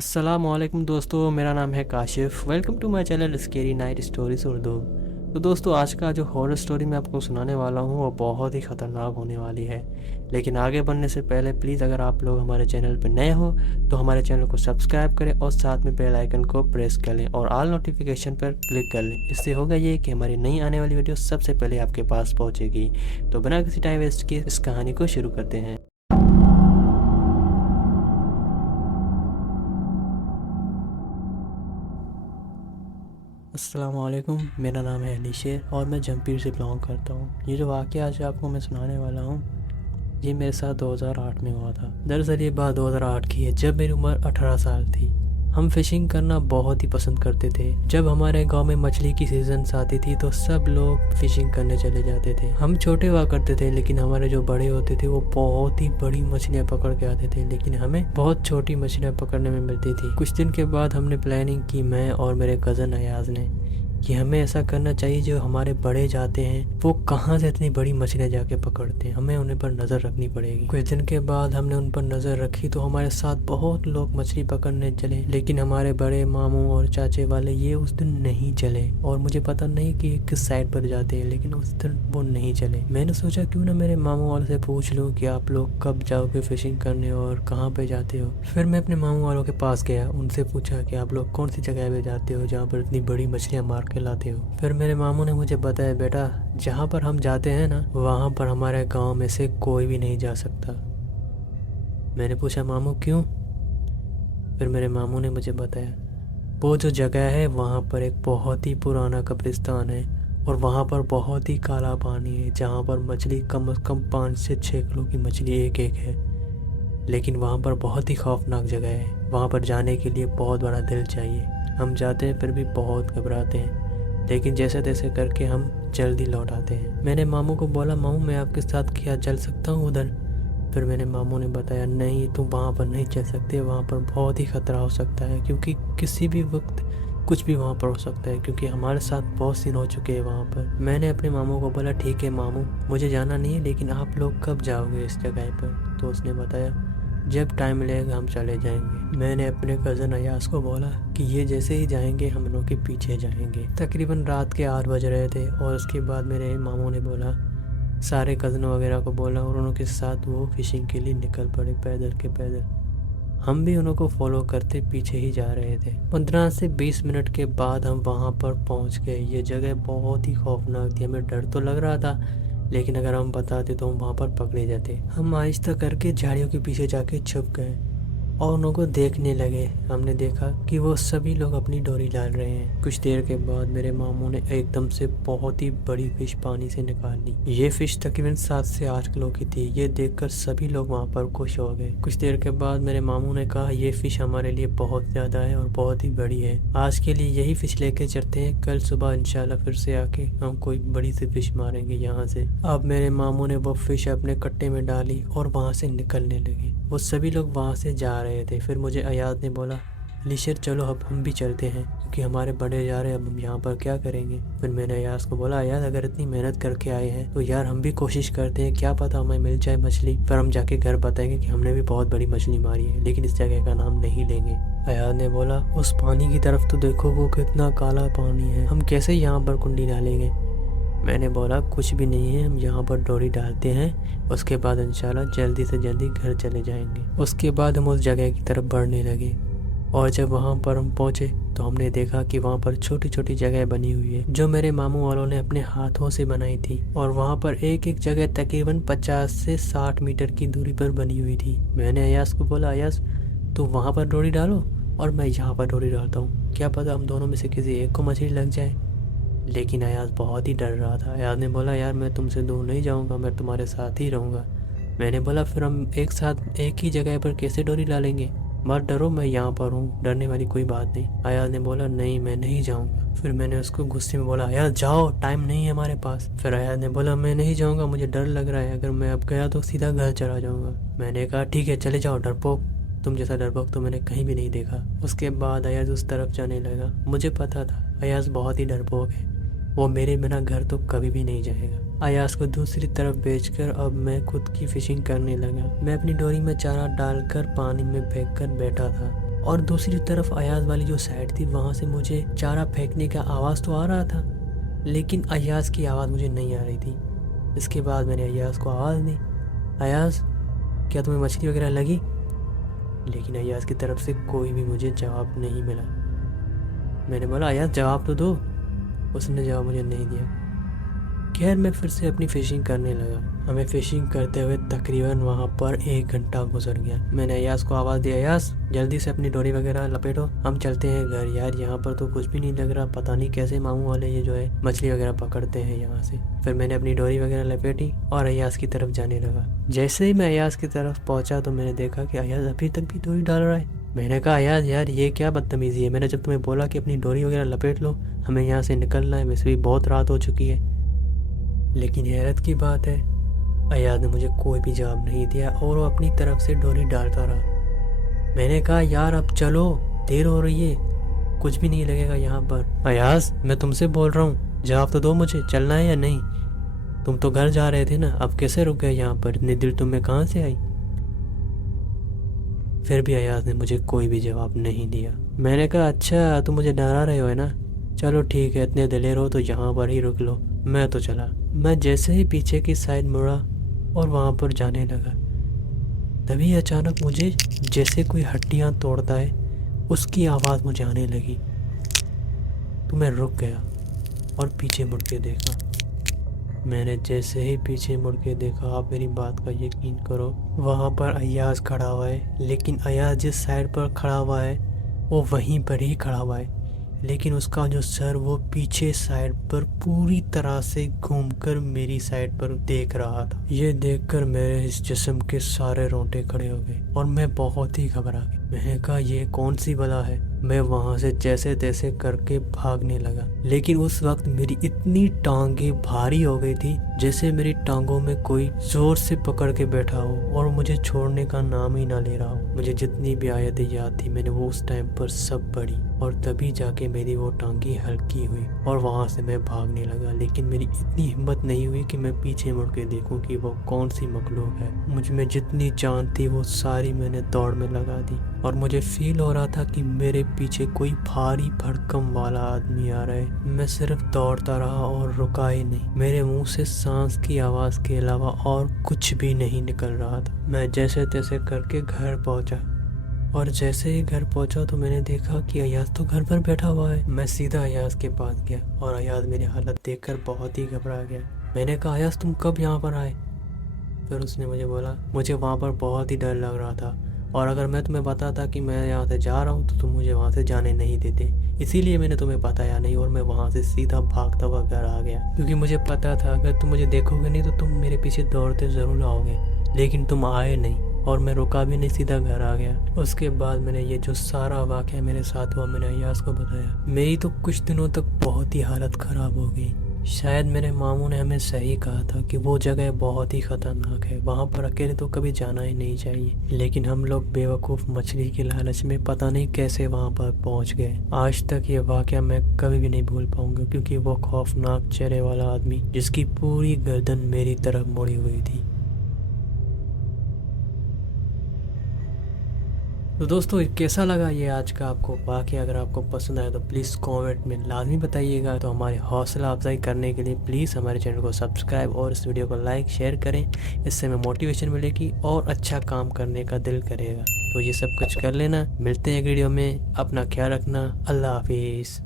अस्सलामुअलैकुम दोस्तों, मेरा नाम है Kashif. Welcome to my channel scary night stories Urdu. तो दोस्तों, आज का जो हॉरर स्टोरी मैं आपको सुनाने वाला हूँ वो बहुत ही ख़तरनाक होने वाली है। लेकिन आगे बढ़ने से पहले प्लीज़, अगर आप लोग हमारे चैनल पर नए हो तो हमारे चैनल को सब्सक्राइब करें और साथ में बेल आइकन को प्रेस कर लें और ऑल नोटिफिकेशन पर क्लिक कर लें। इससे होगा ये कि हमारी नई आने वाली वीडियो सबसे पहले आपके पास पहुँचेगी। तो बिना किसी टाइम वेस्ट किए इस कहानी को शुरू करते हैं। अस्सलामुअलैकुम, मेरा नाम है अली शेर और मैं जमपीर से बिलोंग करता हूँ। ये जो वाक़या आज आपको मैं सुनाने वाला हूँ ये मेरे साथ 2008 में हुआ था। दरअसल ये बात 2008 की है, जब मेरी उम्र 18 साल थी। हम फिशिंग करना बहुत ही पसंद करते थे। जब हमारे गांव में मछली की सीजन आती थी तो सब लोग फिशिंग करने चले जाते थे। हम छोटे हुआ करते थे, लेकिन हमारे जो बड़े होते थे वो बहुत ही बड़ी मछलियाँ पकड़ के आते थे, लेकिन हमें बहुत छोटी मछलियाँ पकड़ने में मिलती थी। कुछ दिन के बाद हमने प्लानिंग की, मैं और मेरे कज़न अयाज ने, कि हमें ऐसा करना चाहिए। जो हमारे बड़े जाते हैं वो कहाँ से इतनी बड़ी मछलियाँ जाके पकड़ते हैं, हमें उन्हें पर नज़र रखनी पड़ेगी। कुछ दिन के बाद हमने उन पर नज़र रखी तो हमारे साथ बहुत लोग मछली पकड़ने चले, लेकिन हमारे बड़े मामू और चाचे वाले ये उस दिन नहीं चले। और मुझे पता नहीं कि किस साइड पर जाते हैं, लेकिन उस दिन वो नहीं चले। मैंने सोचा क्यों ना मेरे मामू वालों से पूछ लूँ कि आप लोग कब जाओगे फिशिंग करने और कहाँ पे जाते हो। फिर मैं अपने मामू वालों के पास गया, उनसे पूछा कि आप लोग कौन सी जगह पे जाते हो जहाँ पर इतनी बड़ी मछलियाँ मार के लाते हो। फिर मेरे मामू ने मुझे बताया, बेटा जहाँ पर हम जाते हैं ना वहाँ पर हमारे गांव में से कोई भी नहीं जा सकता। मैंने पूछा मामू क्यों? फिर मेरे मामू ने मुझे बताया, वो जो जगह है वहाँ पर एक बहुत ही पुराना कब्रिस्तान है और वहाँ पर बहुत ही काला पानी है, जहाँ पर मछली कम से कम 5 से 6 किलो की मछली एक एक है। लेकिन वहाँ पर बहुत ही खौफनाक जगह है, वहाँ पर जाने के लिए बहुत बड़ा दिल चाहिए। हम जाते हैं फिर भी बहुत घबराते हैं, लेकिन जैसे तैसे करके हम जल्दी लौट आते हैं। मैंने मामू को बोला, मामू मैं आपके साथ क्या चल सकता हूँ उधर? फिर मैंने मामू ने बताया, नहीं तुम वहाँ पर नहीं चल सकते, वहाँ पर बहुत ही ख़तरा हो सकता है, क्योंकि किसी भी वक्त कुछ भी वहाँ पर हो सकता है, क्योंकि हमारे साथ बहुत सीन हो चुके हैं वहाँ पर। मैंने अपने मामू को बोला, ठीक है मामू मुझे जाना नहीं है, लेकिन आप लोग कब जाओगे इस जगह पर? तो उसने बताया, जब टाइम मिलेगा हम चले जाएंगे। मैंने अपने कज़न अयाज को बोला कि ये जैसे ही जाएंगे हम लोग के पीछे जाएंगे। तकरीबन रात के 8 बज रहे थे और उसके बाद मेरे मामू ने बोला, सारे कज़नों वगैरह को बोला और उनके साथ वो फिशिंग के लिए निकल पड़े पैदल के पैदल। हम भी उनको फॉलो करते पीछे ही जा रहे थे। 15 से 20 मिनट के बाद हम वहाँ पर पहुँच गए। ये जगह बहुत ही खौफनाक थी, हमें डर तो लग रहा था, लेकिन अगर हम बताते तो हम वहाँ पर पकड़े जाते। हम आहिस्ता करके झाड़ियों के पीछे जाके छुप गए और उनको देखने लगे। हमने देखा कि वो सभी लोग अपनी डोरी डाल रहे हैं। कुछ देर के बाद मेरे मामू ने एकदम से बहुत ही बड़ी फिश पानी से निकाल ली। ये फिश तकरीबन 7 से 8 किलो की थी। ये देखकर सभी लोग वहाँ पर खुश हो गए। कुछ देर के बाद मेरे मामू ने कहा, ये फिश हमारे लिए बहुत ज़्यादा है और बहुत ही बड़ी है, आज के लिए यही फिश लेके चलते हैं, कल सुबह इंशाल्लाह फिर से आके हम कोई बड़ी सी फिश मारेंगे यहाँ से। अब मेरे मामू ने वो फिश अपने कट्टे में डाली और वहाँ से निकलने लगे। वो सभी लोग वहाँ से जा रहे थे। फिर मुझे अयाज ने बोला, अली शेर चलो अब हम भी चलते हैं, क्योंकि हमारे बड़े जा रहे हैं, अब हम यहाँ पर क्या करेंगे। फिर मैंने अयाज को बोला, अयाज अगर इतनी मेहनत करके आए हैं तो यार हम भी कोशिश करते हैं, क्या पता हमें मिल जाए मछली। फिर हम जाके घर बताएंगे कि हमने भी बहुत बड़ी मछली मारी है, लेकिन इस जगह का नाम नहीं लेंगे। अयाज ने बोला, उस पानी की तरफ तो देखो, वो कितना काला पानी है, हम कैसे यहाँ पर कुंडी डालेंगे। मैंने बोला, कुछ भी नहीं है, हम यहाँ पर डोरी डालते हैं, उसके बाद इंशाल्लाह जल्दी से जल्दी घर चले जाएंगे। उसके बाद हम उस जगह की तरफ बढ़ने लगे और जब वहाँ पर हम पहुँचे तो हमने देखा कि वहाँ पर छोटी छोटी जगह बनी हुई है, जो मेरे मामू वालों ने अपने हाथों से बनाई थी। और वहाँ पर एक एक जगह तकरीबन 50 से 60 मीटर की दूरी पर बनी हुई थी। मैंने अयाज को बोला, अयाज तो वहाँ पर डोरी डालो और मैं यहाँ पर डोरी डालता हूँ, क्या पता हम दोनों में से किसी एक को मछली लग जाए। लेकिन अयाज बहुत ही डर रहा था। अयाज ने बोला, यार मैं तुमसे दूर नहीं जाऊंगा, मैं तुम्हारे साथ ही रहूंगा। मैंने बोला, फिर हम एक साथ एक ही जगह पर कैसे डोरी डालेंगे, मत डरो, मैं यहाँ पर हूँ, डरने वाली कोई बात नहीं। अयाज ने बोला, नहीं मैं नहीं जाऊँगा। फिर मैंने उसको गुस्से में बोला, अयाज जाओ, टाइम नहीं है हमारे पास। फिर अयाज ने बोला, मैं नहीं जाऊँगा, मुझे डर लग रहा है, अगर मैं अब गया तो सीधा घर चला जाऊँगा। मैंने कहा, ठीक है चले जाओ डरपोक, तुम जैसा डरपोक तो मैंने कहीं भी नहीं देखा। उसके बाद अयाज उस तरफ जाने लगा। मुझे पता था अयाज बहुत ही डरपोक है, वो मेरे बिना घर तो कभी भी नहीं जाएगा। अयाज को दूसरी तरफ बेचकर अब मैं खुद की फिशिंग करने लगा। मैं अपनी डोरी में चारा डालकर पानी में फेंक कर बैठा था। और दूसरी तरफ अयाज वाली जो साइड थी वहाँ से मुझे चारा फेंकने का आवाज़ तो आ रहा था, लेकिन अयाज की आवाज़ मुझे नहीं आ रही थी। इसके बाद मैंने अयाज को आवाज़ दी, अयाज क्या तुम्हें मछली वगैरह लगी? लेकिन अयाज की तरफ से कोई भी मुझे जवाब नहीं मिला। मैंने बोला अयाज जवाब तो दो, उसने जवाब मुझे नहीं दिया। खैर मैं फिर से अपनी फ़िशिंग करने लगा। हमें फ़िशिंग करते हुए तकरीबन वहाँ पर 1 घंटा गुजर गया। मैंने अयाज को आवाज़ दी, अयाज जल्दी से अपनी डोरी वगैरह लपेटो, हम चलते हैं घर। यार यहाँ पर तो कुछ भी नहीं लग रहा, पता नहीं कैसे मामू वाले ये जो है मछली वगैरह पकड़ते हैं यहाँ से। फिर मैंने अपनी डोरी वगैरह लपेटी और अयाज की तरफ जाने लगा। जैसे ही मैं अयाज की तरफ पहुँचा तो मैंने देखा कि अयाज अभी तक भी डोरी डाल रहा है। मैंने कहा अयाज यार ये क्या बदतमीज़ी है, मैंने जब तुम्हें बोला कि अपनी डोरी वगैरह लपेट लो, हमें यहाँ से निकलना है, वैसे भी बहुत रात हो चुकी है। लेकिन हैरत की बात है अयाज ने मुझे कोई भी जवाब नहीं दिया और वो अपनी तरफ से डोरी डालता रहा। मैंने कहा यार अब चलो, देर हो रही है, कुछ भी नहीं लगेगा यहाँ पर। अयाज मैं तुमसे बोल रहा हूँ, जवाब तो दो मुझे, चलना है या नहीं? तुम तो घर जा रहे थे ना, अब कैसे रुक गए यहाँ पर? इतनी देर तुम्हें कहाँ से आई? फिर भी अयाज ने मुझे कोई भी जवाब नहीं दिया। मैंने कहा अच्छा तुम मुझे डरा रहे हो है ना, चलो ठीक है, इतने दिलेर हो तो यहाँ पर ही रुक लो। मैं तो चला। मैं जैसे ही पीछे की साइड मुड़ा और वहाँ पर जाने लगा, तभी अचानक मुझे जैसे कोई हड्डियाँ तोड़ता है उसकी आवाज़ मुझे आने लगी। तो मैं रुक गया और पीछे मुड़ के देखा। मैंने जैसे ही पीछे मुड़ के देखा, आप मेरी बात का यकीन करो, वहाँ पर अयाज खड़ा हुआ है। लेकिन अयाज जिस साइड पर खड़ा हुआ है वो वहीं पर ही खड़ा हुआ है, लेकिन उसका जो सर वो पीछे साइड पर पूरी तरह से घूमकर मेरी साइड पर देख रहा था। ये देखकर मेरे इस जिस्म के सारे रोंगटे खड़े हो गए और मैं बहुत ही घबरा गया। मैंने कहा ये कौन सी बला है? मैं वहाँ से जैसे तैसे करके भागने लगा, लेकिन उस वक्त मेरी इतनी टांगे भारी हो गई थी जैसे मेरी टांगों में कोई जोर से पकड़ के बैठा हो और मुझे छोड़ने का नाम ही ना ले रहा हो। मुझे जितनी भी आयतें याद थी मैंने वो उस टाइम पर सब पढ़ी और तभी जाके मेरी वो टांगी हल्की हुई और वहाँ से मैं भागने लगा। लेकिन मेरी इतनी हिम्मत नहीं हुई कि मैं पीछे मुड़ के देखूं कि वो कौन सी मखलूक है। मुझ में जितनी जान थी वो सारी मैंने दौड़ में लगा दी और मुझे फील हो रहा था कि मेरे पीछे कोई भारी भड़कम वाला आदमी आ रहा है। मैं सिर्फ दौड़ता रहा और रुका ही नहीं। मेरे मुंह से सांस की आवाज़ के अलावा और कुछ भी नहीं निकल रहा था। मैं जैसे तैसे करके घर पहुंचा और जैसे ही घर पहुंचा तो मैंने देखा कि अयाज तो घर पर बैठा हुआ है। मैं सीधा अयाज के पास गया और अयाज मेरी हालत देखकर बहुत ही घबरा गया। मैंने कहा अयाज तुम कब यहाँ पर आए? फिर उसने मुझे बोला मुझे वहाँ पर बहुत ही डर लग रहा था और अगर मैं तुम्हें बताता कि मैं यहाँ से जा रहा हूँ तो तुम मुझे वहाँ से जाने नहीं देते, इसीलिए मैंने तुम्हें बताया नहीं और मैं वहाँ से सीधा भागता हुआ घर आ गया, क्योंकि मुझे पता था अगर तुम मुझे देखोगे नहीं तो तुम मेरे पीछे दौड़ते ज़रूर आओगे। लेकिन तुम आए नहीं और मैं रुका भी नहीं, सीधा घर आ गया। उसके बाद मैंने ये जो सारा वाक़या मेरे साथ हुआ मैंने अयाज को बताया। मेरी तो कुछ दिनों तक बहुत ही हालत ख़राब हो गई। शायद मेरे मामू ने हमें सही कहा था कि वो जगह बहुत ही ख़तरनाक है, वहाँ पर अकेले तो कभी जाना ही नहीं चाहिए। लेकिन हम लोग बेवकूफ़ मछली के लालच में पता नहीं कैसे वहाँ पर पहुँच गए। आज तक ये वाक़या मैं कभी भी नहीं भूल पाऊँगा, क्योंकि वो खौफनाक चेहरे वाला आदमी जिसकी पूरी गर्दन मेरी तरफ मुड़ी हुई थी। तो दोस्तों कैसा लगा ये आज का आपको वाक़या? अगर आपको पसंद आया तो प्लीज़ कमेंट में लाजमी बताइएगा। तो हमारी हौसला अफजाई करने के लिए प्लीज़ हमारे चैनल को सब्सक्राइब और इस वीडियो को लाइक शेयर करें। इससे हमें मोटिवेशन मिलेगी और अच्छा काम करने का दिल करेगा। तो ये सब कुछ कर लेना। मिलते हैं एक वीडियो में, अपना ख्याल रखना। अल्लाह हाफिज़।